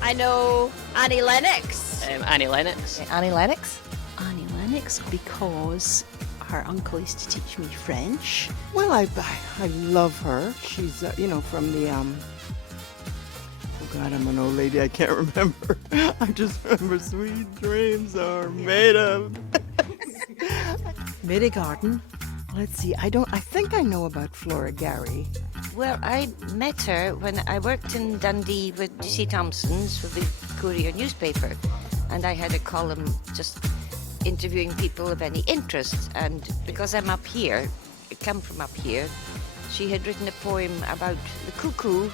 I know Annie Lennox. Annie Lennox. Annie Lennox? Annie Lennox, because her uncle used to teach me French. Well, I love her. She's, from the, oh God, I'm an old lady, I can't remember. I just remember sweet dreams are made of. Mary Garden. Let's see, I think I know about Flora Gary. Well, I met her when I worked in Dundee with C. Thompson's for the Courier newspaper, and I had a column just interviewing people of any interest. And because I'm up here, I come from up here, she had written a poem about the cuckoo,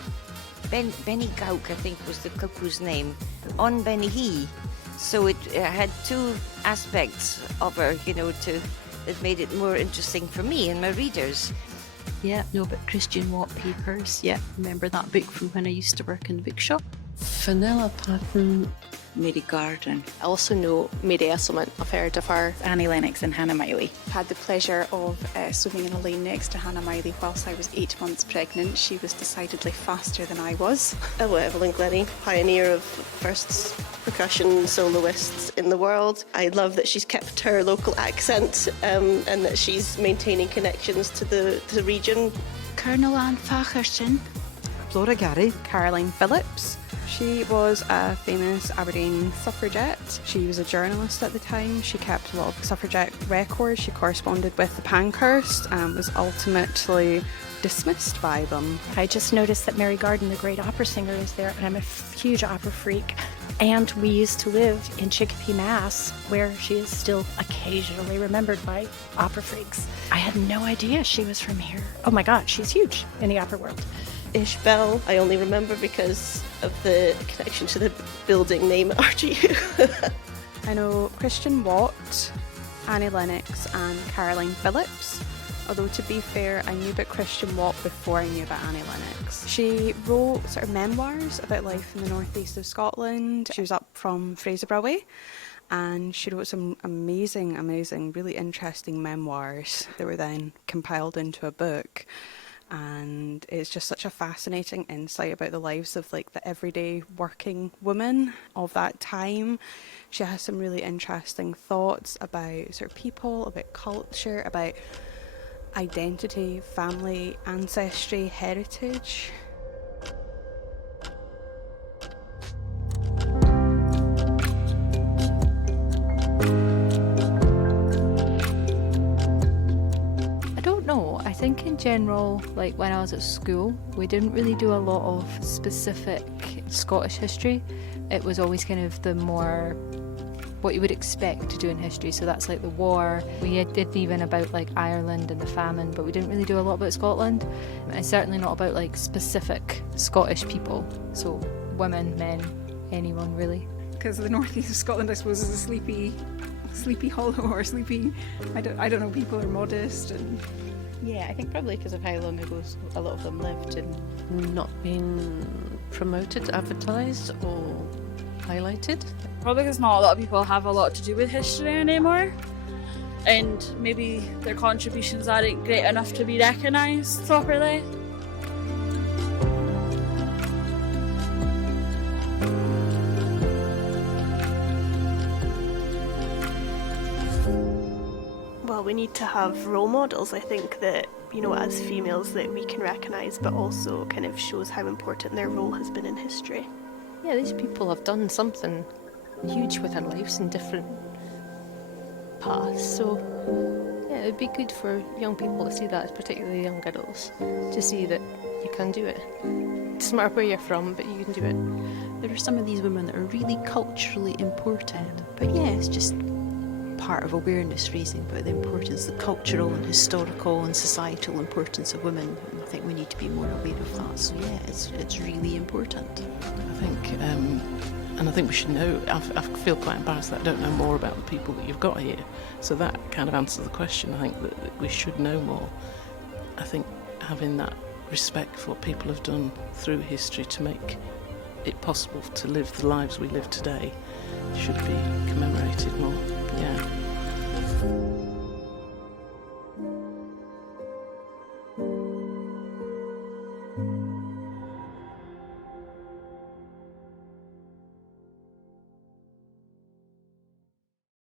Benny Gauk, I think was the cuckoo's name, on Benny. So it had two aspects of her, that made it more interesting for me and my readers. Yeah, no, but Christian Watt Papers. Yeah, remember that book from when I used to work in the bookshop. Vanilla Pattern. Mary Garden. I also know Mary Esselman. I've heard of her. Annie Lennox and Hannah Miley. Had the pleasure of swimming in a lane next to Hannah Miley whilst I was 8 months pregnant. She was decidedly faster than I was. Evelyn Glennie, pioneer of first percussion soloists in the world. I love that she's kept her local accent and that she's maintaining connections to the region. Colonel Anne Facherson. Flora Gary. Caroline Phillips. She was a famous Aberdeen suffragette. She was a journalist at the time. She kept a lot of suffragette records. She corresponded with the Pankhurst and was ultimately dismissed by them. I just noticed that Mary Garden, the great opera singer, is there, and I'm a huge opera freak. And we used to live in Chicopee, Mass, where she is still occasionally remembered by opera freaks. I had no idea she was from here. Oh my God, she's huge in the opera world. Ishbel, I only remember because of the connection to the building name at RGU. I know Christian Watt, Annie Lennox and Caroline Phillips. Although to be fair, I knew about Christian Watt before I knew about Annie Lennox. She wrote sort of memoirs about life in the northeast of Scotland. She was up from Fraserburgh way, and she wrote some amazing, really interesting memoirs that were then compiled into a book. And it's just such a fascinating insight about the lives of the everyday working woman of that time. She has some really interesting thoughts about sort of people, about culture, about identity, family, ancestry, heritage. I think in general, when I was at school, we didn't really do a lot of specific Scottish history. It was always kind of the more what you would expect to do in history. So that's the war. We did even about Ireland and the famine, but we didn't really do a lot about Scotland, and certainly not about specific Scottish people. So women, men, anyone really. Because the northeast of Scotland, I suppose, is a sleepy hollow or sleepy. I don't know. People are modest and. Yeah, I think probably because of how long ago a lot of them lived and not been promoted, advertised or highlighted. Probably because not a lot of people have a lot to do with history anymore, and maybe their contributions aren't great enough to be recognised properly. Well, we need to have role models, I think, that, as females that we can recognise, but also kind of shows how important their role has been in history. Yeah, these people have done something huge with their lives in different paths. So, yeah, it would be good for young people to see that, particularly young girls, to see that you can do it. It doesn't matter where you're from, but you can do it. There are some of these women that are really culturally important, but yeah, it's just part of awareness raising about the importance, the cultural and historical and societal importance of women. And I think we need to be more aware of that. So yeah, it's really important. I think And I think we should know. I feel quite embarrassed that I don't know more about the people that you've got here. So that kind of answers the question. I think that we should know more. I think having that respect for what people have done through history to make it possible to live the lives we live today should be commemorated more. Yeah.